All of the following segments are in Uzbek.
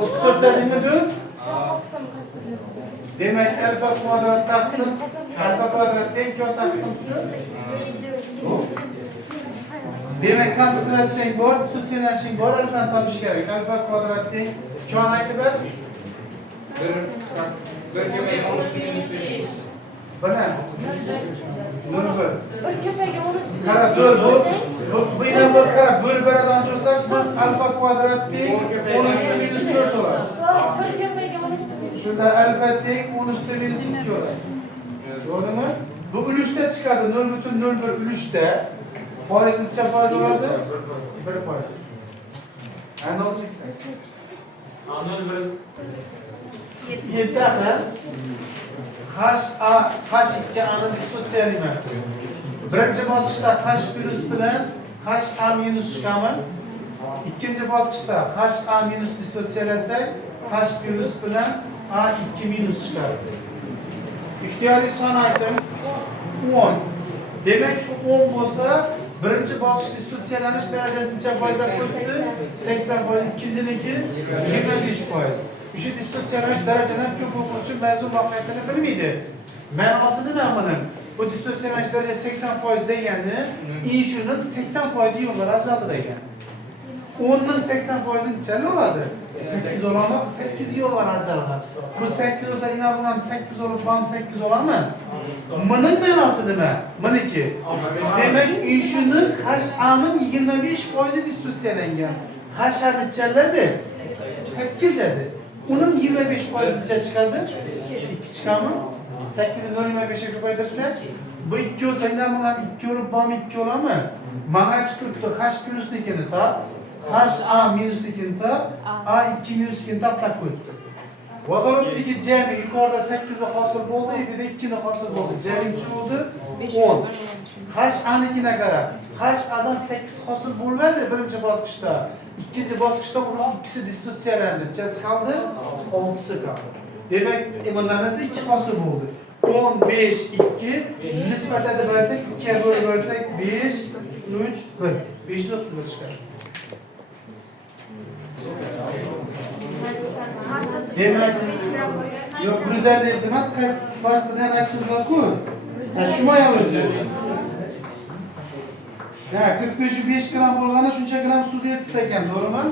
34'te nima bu? Demek alfa kvadrat taksim alfa kvadrat teng yo taksim s. Demek konsentratsiyang bor, dissotsiyatsiyang bor, alfani topish kerak. Alfa kvadrat teng chon aytib ber. 1 köpek 10 Bana. Nima bu? Bir köpekga 10 Qara, bu bilan bu qara, bir baradan cho'sak, bu alfa kvadrat teng 10 üstü minus 4 bo'ladi. Bir köpekga 10 üstü. Shunda alfa teng 10 üstü minus 2 bo'ladi. To'g'rimi? Bu ulushda chiqadi 0.01 ulushda. Foiz necha foiz bo'ladi? 1%. Ana olacaksan. Anıl 7 axir. H2 ani dissotsiyalayman. Birinchi bosqichda H plus bilan HA minus chiqaman. Ikkinchi bosqichda HA minus dissotsiyalasak, H plus bilan A2 minus chiqadi. İhtiyoriy son aytim 10. Demek ki 10 bo'lsa, birinchi bosqich dissotsiyalanish darajasi necha foizdan ko'pdi? 80%, ikkinchisi 25%. O'sha dissotsiyalanish darajadan ko'p bo'lgani uchun mavzu mohiyatini bilmaydi. Ma'nosi nima buning? Bu dissotsiyalanish darajasi 80% degani, inshuning 80% yo'llar ajraldi degan. 10'ning 80%'ini necha oladi? 8 olamak 8 yol var ajraladi. Bu 8 olsa inanmam 8 olup bam 8 olamı? Bunun ma'nosi nima? Buniki. Demek inshuning HA'ning 25% dissotsiyalangan. HA nechalardi? 8 edi. Uning 25% necha chiqadi? 2 chiqadimi? 8'i 0.25'e ko'paytirsak, bu 2 olsa inanmam 2 olup bam 2 olamı? Mana tutibdi H plusnikini tap. HA minusnikini tap, A2 minusnikini taplab qo'yibdi. Vodorodniki jami yuqorida 8 hosil bo'ldi, yerda 2 hosil bo'ldi. Jami necha bo'ldi? 10. HA'nikine qarab, HA'dan 8 hosil bo'lmadi birinchi bosqichda. Ikkinchi bosqichda uning ikkisi dissotsiyalandi. Nechasi qoldi? 6si qoldi. Demak, bundan esa 2 hosil bo'ldi. 10, 5, 2 nisbatlarda bersak, 2 ga bo'lib bersak 5, 3, 1. 530 chiqadi. Demek yok güzel demez kaç başta ne kızlar ku. Taşıma ya özü. Ya 45'ü 5 gram bo'lganda shuncha gram suv yetib ekan, to'g'rimi?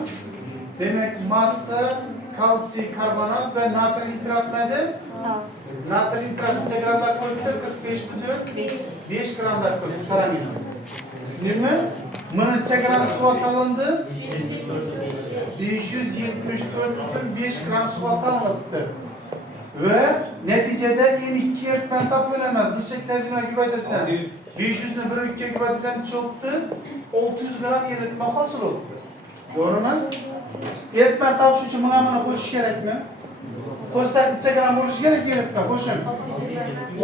Demek massa, kalsiy karbonat ve natriy nitrat neydi? Natriy nitrat necha gramlar qo'yibdi? 45,5 gramlar qo'yibdi. Qarang. Nima? Buni necha gram suv solindi? 574,5 gram suva salınıptır. Ve neticede M2 eritmen tap ölemez. Dış şeklazime güveydersen 500'ünü 1-2'ye güveydersen çoktu. 600 gram eritme hasıl oldu. Doğru mu? Eritmen tap şu için buna koşuş gerek mi? Koşsak neçe gram koşuş gerek eritme. Koşun.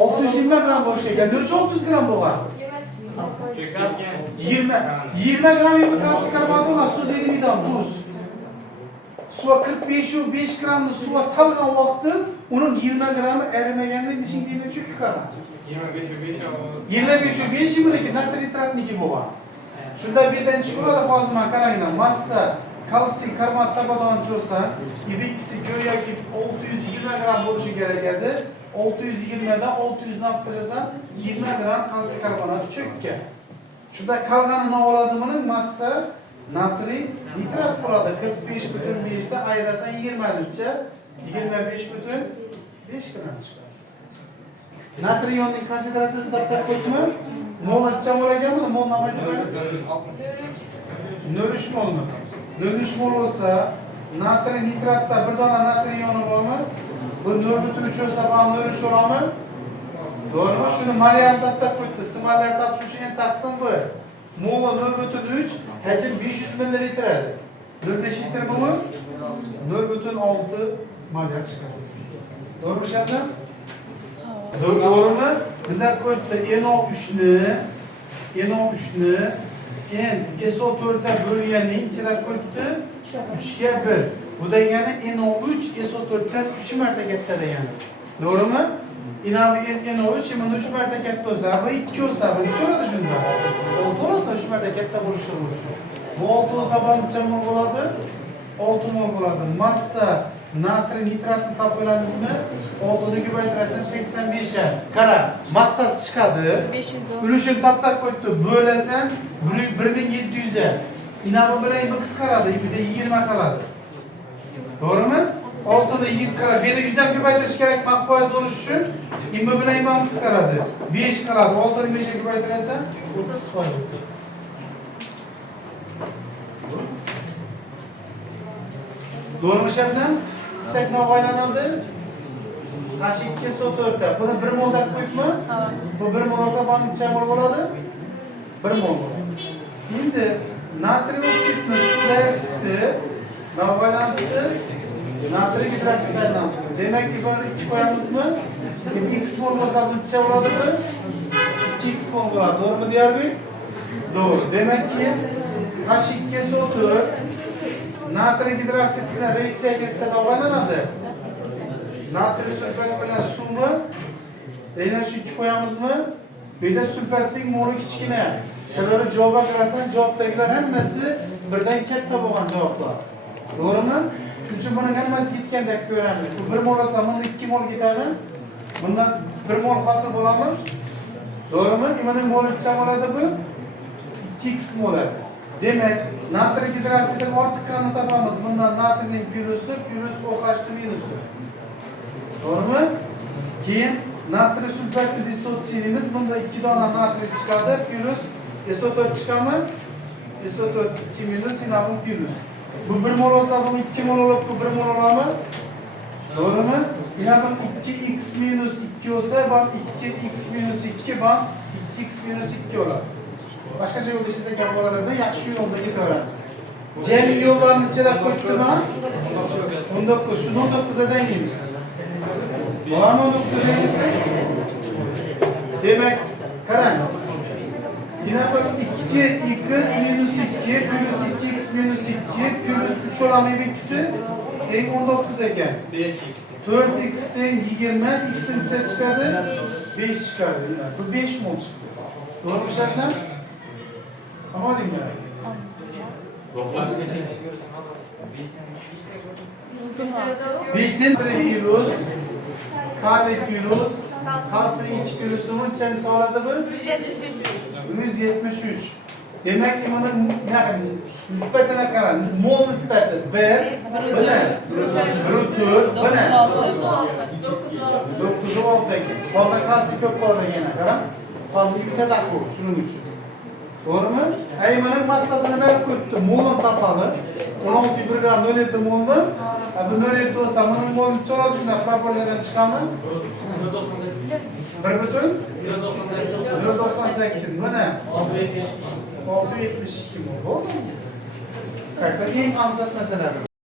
620 gram koşuş gerek. Ne için 600 gram bu var? 20 gram yemi kalsiyum karbonat olan su derimidan tuz. Suva 45 gramlı suva salgan vaqti uning 20 gramı erimaganda idishing deydi cho'kib qoladi. 25 buniki natriy nitratniki bo'lgan. Shunda bu yerdan chiqaradi hozir men qaranglar. Massa, kalsiy karbonat tabadan cho'sa, ikkisi go'yoki 620 gram bo'lishi kerak edi. 620 dan 600 ni olib tashlasan 20 gram kalsiy karbonat cho'kkan. Shunda qolganini oladi buning massa natriy nitrat bo'ladi. 45,5 da ayrasan 20'licha 25,5 gram chiqadi. Natriy ionning konsentratsiyasi daftar qo'ydimi? Mol necha mol ekanmi? Mol nima ekan? 0,3 molmi? 0,3 mol bo'lsa, natriy nitratda bir dona natriy ioni bormi? Bu 0,3 bo'lsa, ham 0,3 olammi? To'g'rimi? Shuni molyar daftar qo'ydi. Simalar topish uchun n taqsim b. Mola 0,3, hacim 500 ml. 0,5 litr bu mu? 0,6 molyar çıkar. Doğru mu şimdi? Doğru mu? Bundan koydu NO3'nü SO4'e bölgenin içine koydu 3'e 1. Bu da yani NO3 SO4'ten 3 mertebe katta yani. Doğru mu? İnanın NO3 şimdi 3 mertebe katta olsa, bu 2 olsa, bu 2 olsa şunda. Oldu olsa 3 mertebe katta buluşur. Bu oldu o zaman neçe mol oladı? 6 mol bo'ladi. Massa natriy nitratni topib olamizmi? 6 ni ko'paytirasan 85 ga. Qara, massasi chiqadi. 510. Ulushini tap-tap qo'yibdi. Bo'lasan 1700 ga. Inabi bilan imi qisqaradi, imida 20 qoladi. To'g'rimi? 6 ni 20 qilib, bu yerda 100 dan ko'paytirish kerak, foiz bo'lish uchun imi bilan imi qisqaradi. 5 qiladi. 6 ni 5 ga ko'paytirasan 30%. Doğru şefim? Tekno oynanıldı. Kaşık 2 sotu öptü. Bunu 1 molda koyup mu? Bu 1 mol olsa bana neçe mol oladı? 1 mol. Şimdi natri oksitini suda eritdi. Oynandı. Natri hidroksit aylandı. Demek ki bunu 2 koyamız mı? X mol olsa bu neçe oladı mı? 2x mol oladı. Doğru mu diyor bir? Doğru. Demek ki kaşık 2 sotu natriy hidroksid bilan reaksiyaga ketsa oynanadi. Natriy sulfat bilan suvni yana shu ikki qo'yamizmi? Bu yerda sulfatning moli kichkina. Sababi javobga qarasan, javobdagilar hammasi birdan katta bo'lgan javoblar. To'g'rimi? Shuning uchun buni hammasi ketgandek ko'ramiz. Bu 1 mol olsa, bunda 2 mol ketadi. Bundan 1 mol hosil bo'ladimi? To'g'rimi? Nimaning moli kam bo'ladi bu? 2x bo'ladi. Demek natriy hidroksidin ortiq qanini topamiz. Bundan natriyning plusi plus OH'ning minusi. To'g'rimi? Keyin natriy sulfatli disotsiyimiz bunda 2 dona natriy chiqadi, plus SO4 chiqadimi? SO4 2 minus, inavun plus. Bu 1 mol olsa bu 2 mol olib, bu 1 mol oladimi? To'g'rimi? Inavun 2x minus 2 olsa, bak 2x minus 2 bak 2x minus 2 oladi. Başqacha yo'lda ishlasak ham bo'lardi, yaxshi yo'lda ketaveramiz. Jami yo'llarni chelab qo'yibdimi? 19. Shuni 19 ga tenglaymiz. Bo'lami 19 ga tenglasak? Demak, qarang. Yana bir 2x minus 2 plus 2x minus 2 plus 3 olamay ikisi teng 19 ekan. 4x teng 20, x ni necha chiqadi? 5 chiqadi. Bu 5 mol chiqdi. To'g'rimi shaklan? Anladın mı? Bizden kilos, kare kilos, kalsiyum 2 kilosunun çeni sağladı mı? 173. Demek ki bunun nispetine kadar, mol nispeti, B, bu ne? Brutur, bu ne? 9'u 6'daki. Kalda kalsiyum çok kaldı yine, karam. Kaldı yükte takı, şunun için. Doğru mu? Aymanın massasını verip koydu. Molun tapalı. 16 gram 0,7 molunu. Bu 0,7 olsa bunun molunu çok olacağında proporleden çıkan mı? 1 bütün? 198. Bu ne? 672 mol. Oldu mu? Kalkta en ansat meseledir.